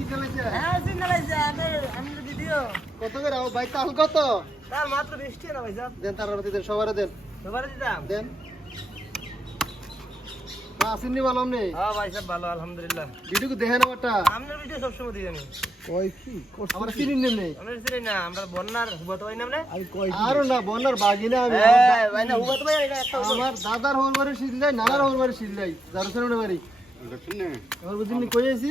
হ্যাঁ সিগন্যাল আছে আমি আমি ভিডিও কত করে? ভাই তাল কত? তার মাত্র 20 টাকা ভাই সাহেব দেন তার দেন সবার দেন। সবার দিতাম। দেন। আসেননি ভালো নেই হ্যাঁ ভাই সাহেব ভালো আলহামদুলিল্লাহ। ভিডিও দেখেন আমারটা? আপনার ভিডিও সবসময় দিই আমি। কই কি? আমার চিনি নেই নেই। আমরা চিনি না আমরা বন্যার হুবত ভাই নাম না। কই আরও না বন্যার বাগিনা আমি হ্যাঁ ভাই না হুবত ভাই এটা একটা আমার দাদার হোর বাড়ি শিল্লাই নানার হোর বাড়ি শিল্লাই দারুসানের বাড়ি। আমার বুঝিনি কই আছি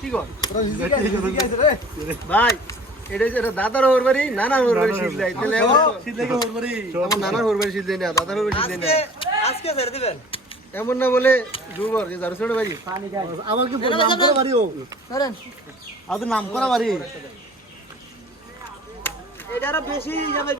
কি কর? ভাই এটা এটা দাদার ওর বাড়ি নানার ওর বাড়ি শীতলাই তাহলে আমার নানার ওর বাড়ি শীতলাই না দাদার ওর বাড়ি শীতলাই না। আজকে আজকে ছেড়ে দিবেন? এমন না বলে দুবার যে দারুসানের বাড়ি। আমার কি নাম করা বাড়ি ও? ধরেন। আর নাম করা বাড়ি? এটা বেশি যাবে।